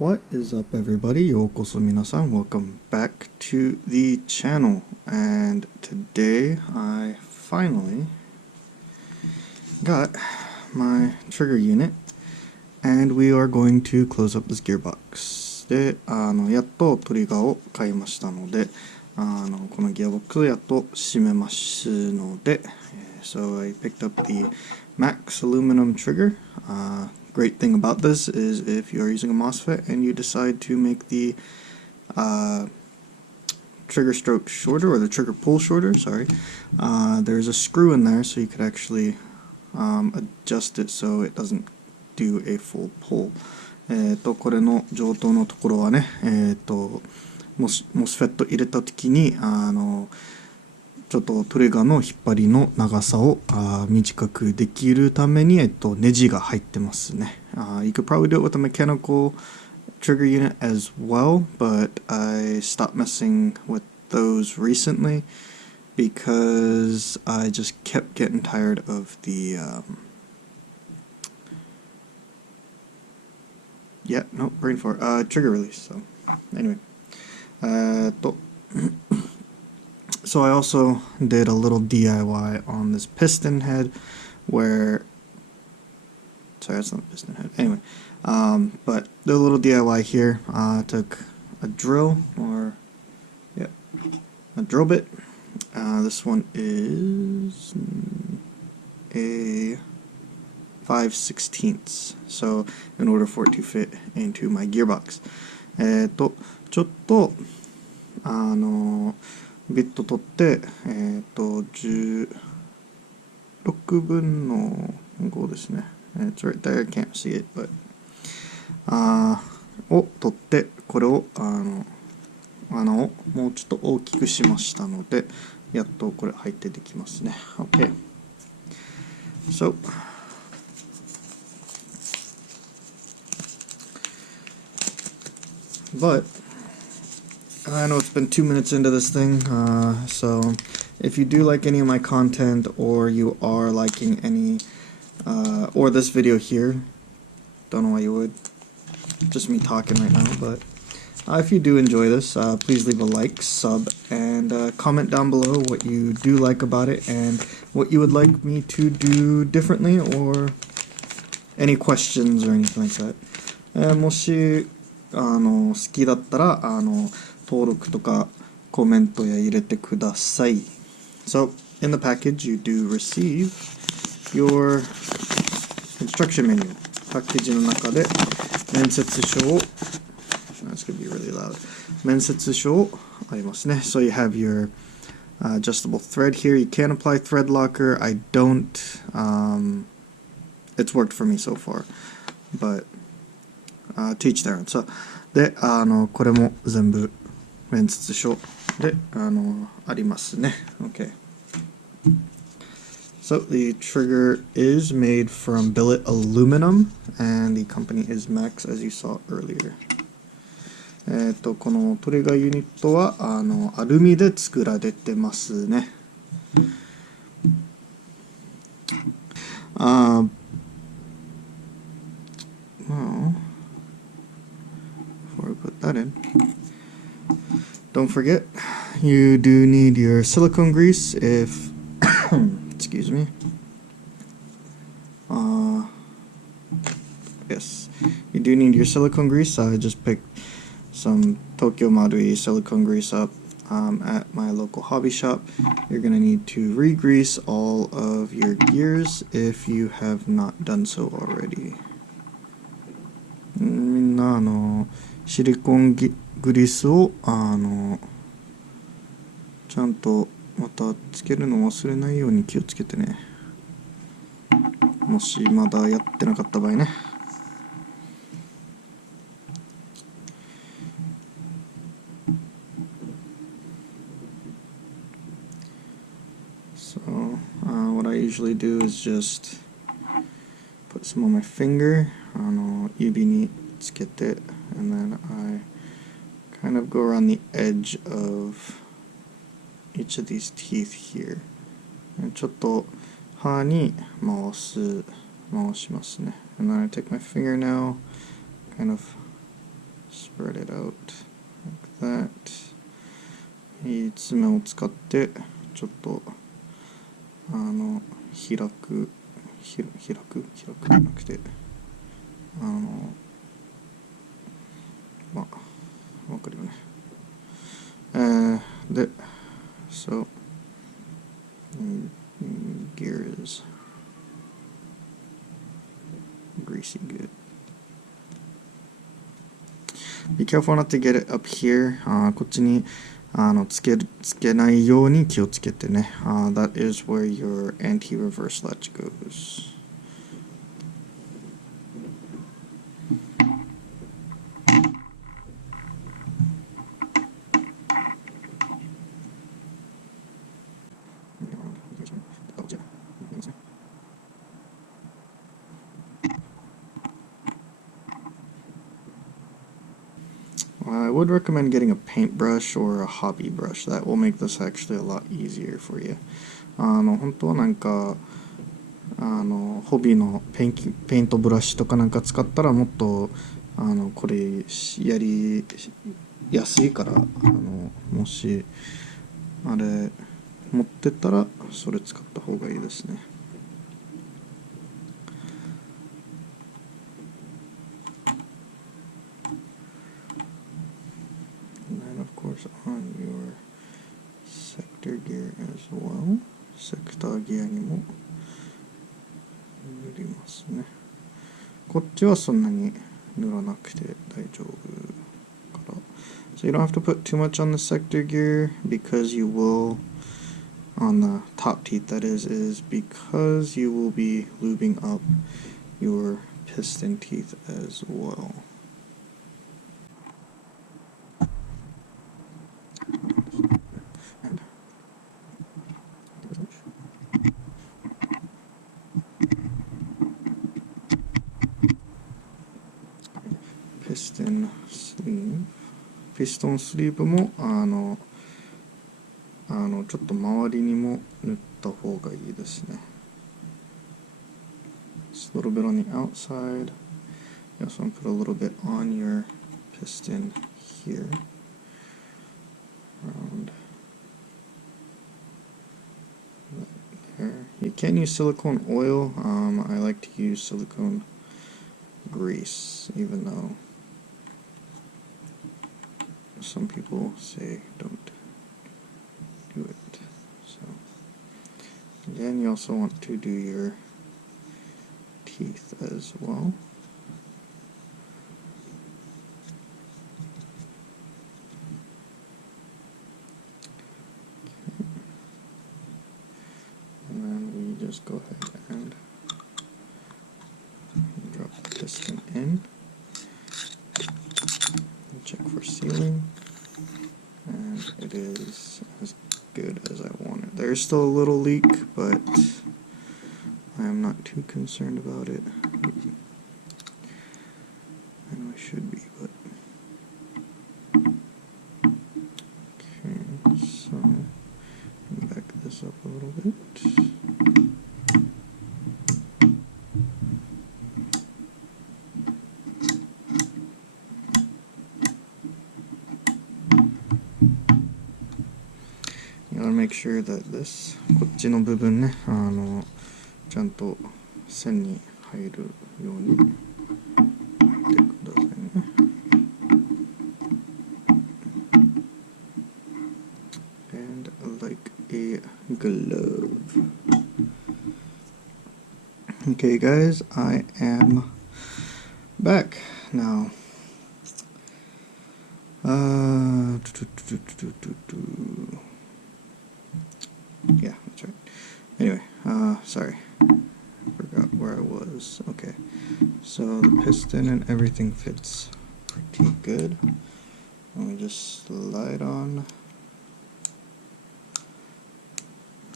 What is up, everybody? ようこそ皆さん Welcome back to the channel. And today I finally got my trigger unit and we are going to close up this gearbox. で、やっとトリガーを買いましたので、このギアボックスをやっと閉めますので、So I picked up the MAXX aluminum trigger.Great thing about this is if you are using a MOSFET and you decide to make the trigger stroke shorter, or the trigger pull shorter, there's a screw in there so you could actually adjust it so it doesn't do a full pull. これの上等のところはね、モスフェット入れた時にちょっとトリガーの引っ張りの長さを短くできるために、ネジが入ってますね。You could probably do it with a mechanical trigger unit as well, but I stopped messing with those recently because I just kept getting tired of the brain fart, trigger release. So anyway, So I also did a little DIY on this piston head where, sorry, that's not a piston head, anyway, but the little DIY here, took a drill, a drill bit. This one is a 5/16, so in order for it to fit into my gearbox. ちょっとビット取って、16分の5ですね。It's right there, I can't see it, but を取って、これを穴をもうちょっと大きくしましたので、やっとこれ入ってできますね。Okay. So, but I know it's been 2 minutes into this thing, so if you do like any of my content, or you are liking any, or this video here, don't know why you would, just me talking right now, but if you do enjoy this, please leave a like, sub, and comment down below what you do like about it, and what you would like me to do differently, or any questions or anything like that. もし好きだったら登録とかコメントや入れてください。So, in the package you do receive your instruction manual. パッケージの中で面接書を That's going to be really loud. 面接書ありますね。So you have your adjustable thread here. You can apply thread locker. I don't. It's worked for me so far. But to each their own. So, で、これも全部面接書でありますね。Okay. So the trigger is made from billet aluminum and the company is MAXX, as you saw earlier. このトリガーユニットはアルミで作られてますね。Well, before I put that in, don't forget, you do need your silicone grease if, excuse me, yes, you do need your silicone grease. I just picked some Tokyo Marui silicone grease up at my local hobby shop. You're going to need to re-grease all of your gears if you have not done so already. みんなシリコングリスをちゃんとまたつけるの忘れないように気をつけてね。もしまだやってなかった場合ね。So, what I usually do is just put some on my finger, 指につけて and then I kind of go around the edge of each of these teeth here. ちょっと歯に回しますね。And then I take my fingernail, kind of spread it out like that. いい爪を使ってちょっと開くじゃなくてまあわかるよね。で so gear is greasy good. Be careful not to get it up here. こっちにつけないように気をつけてね。That is where your anti-reverse latch goes. I would recommend getting a paintbrush or a hobby brush. That will make this actually a lot easier for you. 本当はなんかホビーのペイントブラシとかなんか使ったらもっとこれやりやすいからもしあれ持ってたらそれ使った方がいいですね。On your sector gear as well. セクターギアにも塗りますね。こっちはそんなに塗らなくて大丈夫から。So you don't have to put too much on the sector gear because you will, on the top teeth that is because you will be lubing up your piston teeth as well. Piston sleeve ピストンスリーブもちょっと周りにも塗った方がいいですね。Just a little bit on the outside. You also want to put a little bit on your piston here. Around there. You can use silicone oil. I like to use silicone grease, even though some people say don't do it. So again, you also want to do your teeth as well. Okay. And then we just go ahead and drop the piston in. Check for sealing, and it is as good as I want it. There's still a little leak, but I am not too concerned about it. I know I should be, but okay. So back this up a little bit. Make sure that this こっちの部分ねちゃんと線に入るようにしてくださいね。And like a glove. Okay guys, I am back now. Yeah, that's right. Anyway, sorry. Forgot where I was. Okay. So the piston and everything fits pretty good. Let me just slide on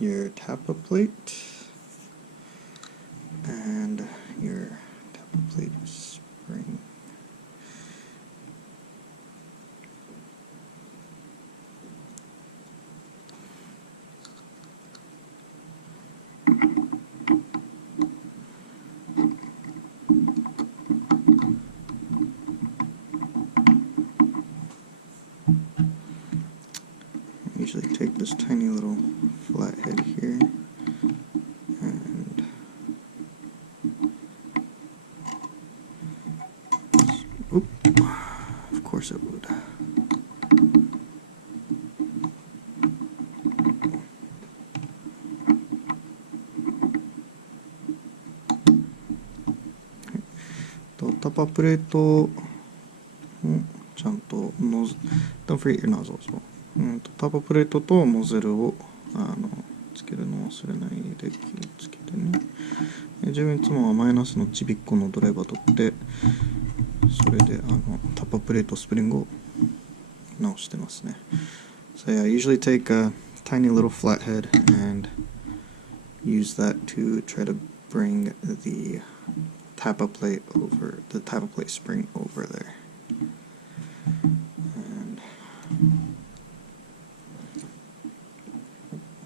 your tapper plate and your tapper plate spring. this tiny little flathead here, and oop, of course it would.タッパープレートをちゃんとDon't forget your nozzle as well. タッパープレートとノズルをつけるのを忘れないで気をつけてね。自分いつもはマイナスのちびっこのドライバー取って、それでタッパープレートスプリングを直してますね。So yeah, I usually take a tiny little flathead and use that to try to bring the tappa plate spring over there. And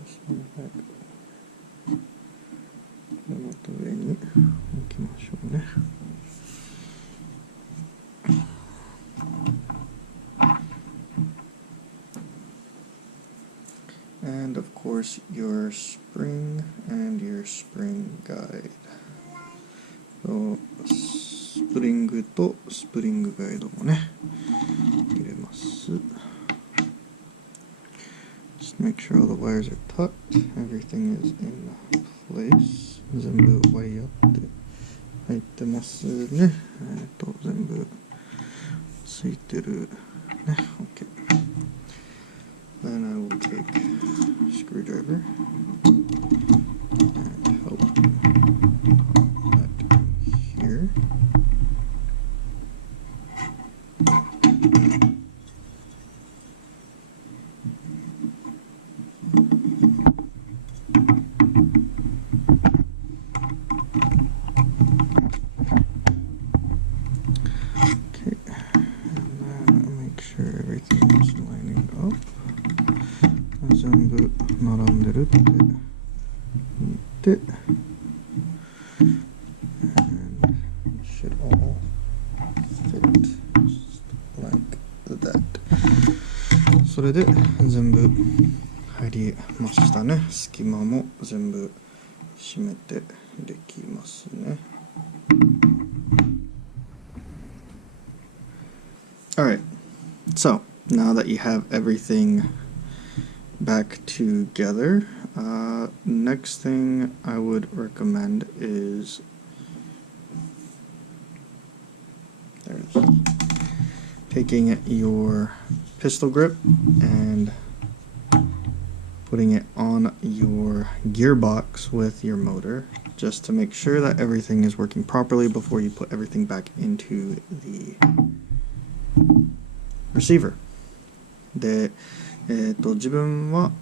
this one back. また上に置きましょうね。And of course your spring and your spring guide. So, スプリングとスプリングガイドもね入れます。Just make sure all the wires are tucked, everything is in place. 全部ワイヤーって入ってますね。全部ついてるね。OK。Then I will take a screwdriver and help that here. Okay, and then make sure everything is lining up. 全部並んでるって見て、and it should all fit just like that. それで全部入りましたね。隙間も全部閉めてできますね。Alright, so now that you have everything back together, next thing I would recommend is taking your pistol grip and putting it on your gearbox with your motor, just to make sure that everything is working properly before you put everything back into the receiver. で、自分は、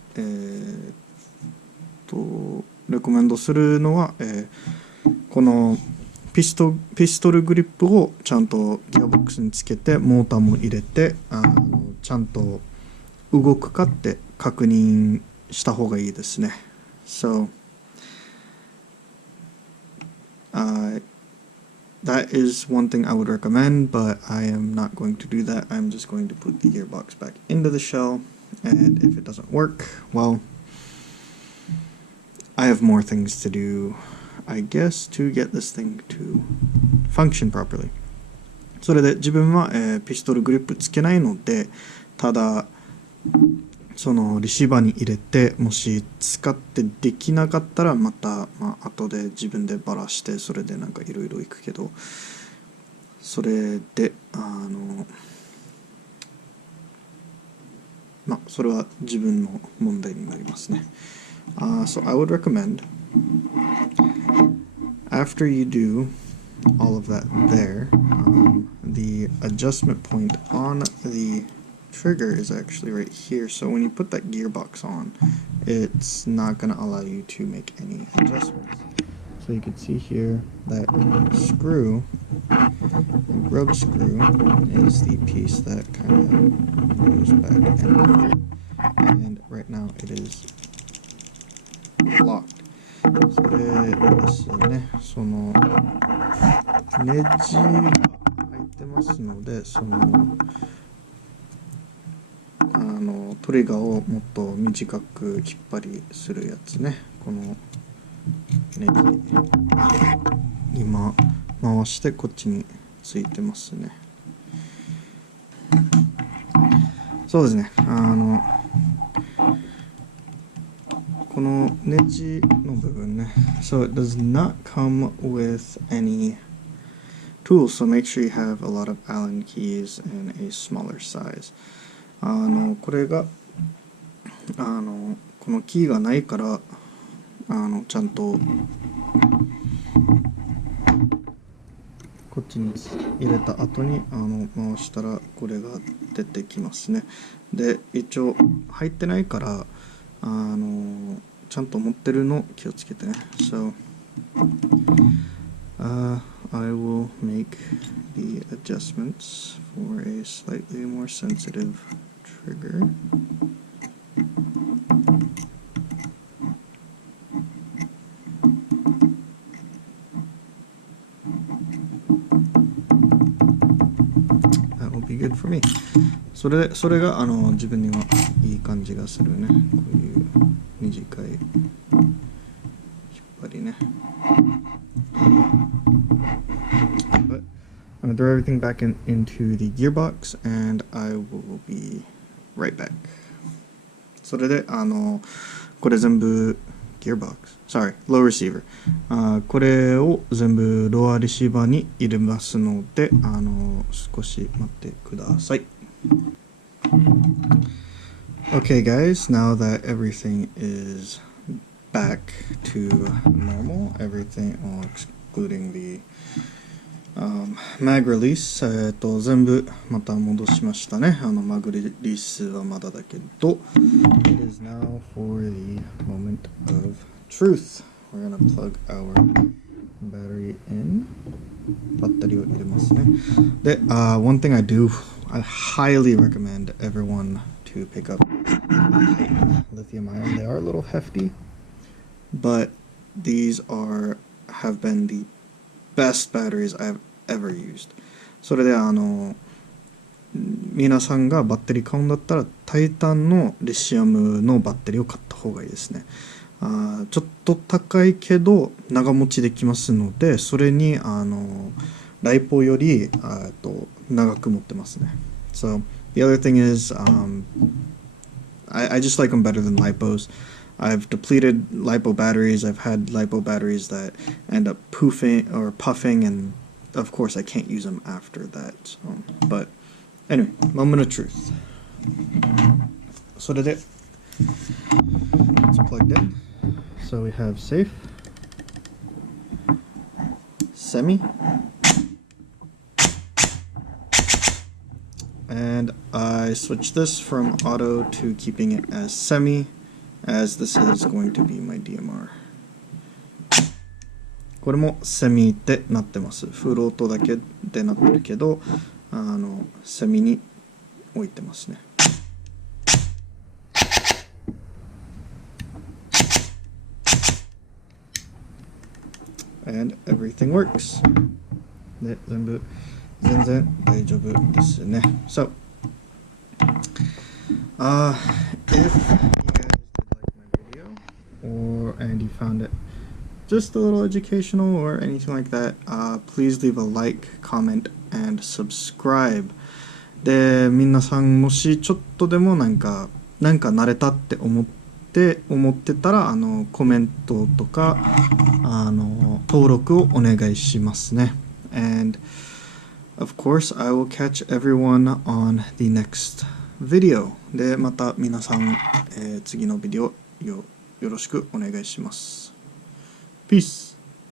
レコメンドするのは、このピストルグリップをちゃんとギアボックスにつけてモーターも入れてちゃんと動くかって確認した方がいいですね。So, that is one thing I would recommend, but I am not going to do that. I'm just going to put the gearbox back into the shell, and if it doesn't work, well, I have more things to do, I guess, to get this thing to function properly. それで自分は、ピストルグリップつけないので、ただそのリシーバーに入れて、もし使ってできなかったらまた、後で自分でバラして、それでなんかいろいろいくけど、それでそれは自分の問題になりますね。So I would recommend, after you do all of that there, the adjustment point on the trigger is actually right here. So when you put that gearbox on, it's not going to allow you to make any adjustments. So you can see here that screw, the grub screw, is the piece that kind of goes back and forth. And right now it is locked. それですね、そのネジが入ってますので、そのトリガーをもっと短く引っ張りするやつね。このネジ今回してこっちについてますね。そうですね。このネジの部分ね。So it does not come with any tools, so make sure you have a lot of Allen keys in a smaller size. これがこのキーがないからちゃんとこっちに入れた後に回したらこれが出てきますね。で一応入ってないからちゃんと持ってるの気をつけてね。So I will make the adjustments for a slightly more sensitive trigger. That will be good for me. それが自分にはいい感じがするね。こういう短い引っ張りね。But I'm gonna throw everything back into the gearbox and I will be right back. それでこれ全部low receiver これを全部ロアレシーバーに入れますので少し待ってください。Okay guys, now that everything is back to normal, everything excluding the mag release 全部また戻しましたね。マグリリースはまだだけど It is now for the moment of truth. We're gonna plug our battery in. バッテリーを入れますね。で、one thing I highly recommend everyone to pick up lithium ion. They are a little hefty, but these have been the best batteries I've ever used. それで皆さんがバッテリー買うんだったらタイタンのリシアムのバッテリーを買った方がいいですね。ちょっと高いけど長持ちできますので、それにライポより長く持ってますね。So the other thing is I just like them better than lipos. I've depleted lipo batteries. I've had lipo batteries that end up puffing, and of course I can't use them after that. So, but anyway, moment of truth. それで it's plugged in. So we have safe, semi, and I switched this from auto to keeping it as semi, as this is going to be my DMR. これもセミってなってます。フルオートだけでなってるけど、セミに置いてますね。And everything works. で、全然大丈夫ですね。So, if you guys did like my video, and you found it just a little educational or anything like that, please leave a like, comment, and subscribe. で、皆さんもしちょっとでもなんか慣れたって思ってたらコメントとか登録をお願いしますね。And of course, I will catch everyone on the next video. で、また皆さん、次のビデオよろしくお願いします。Peace!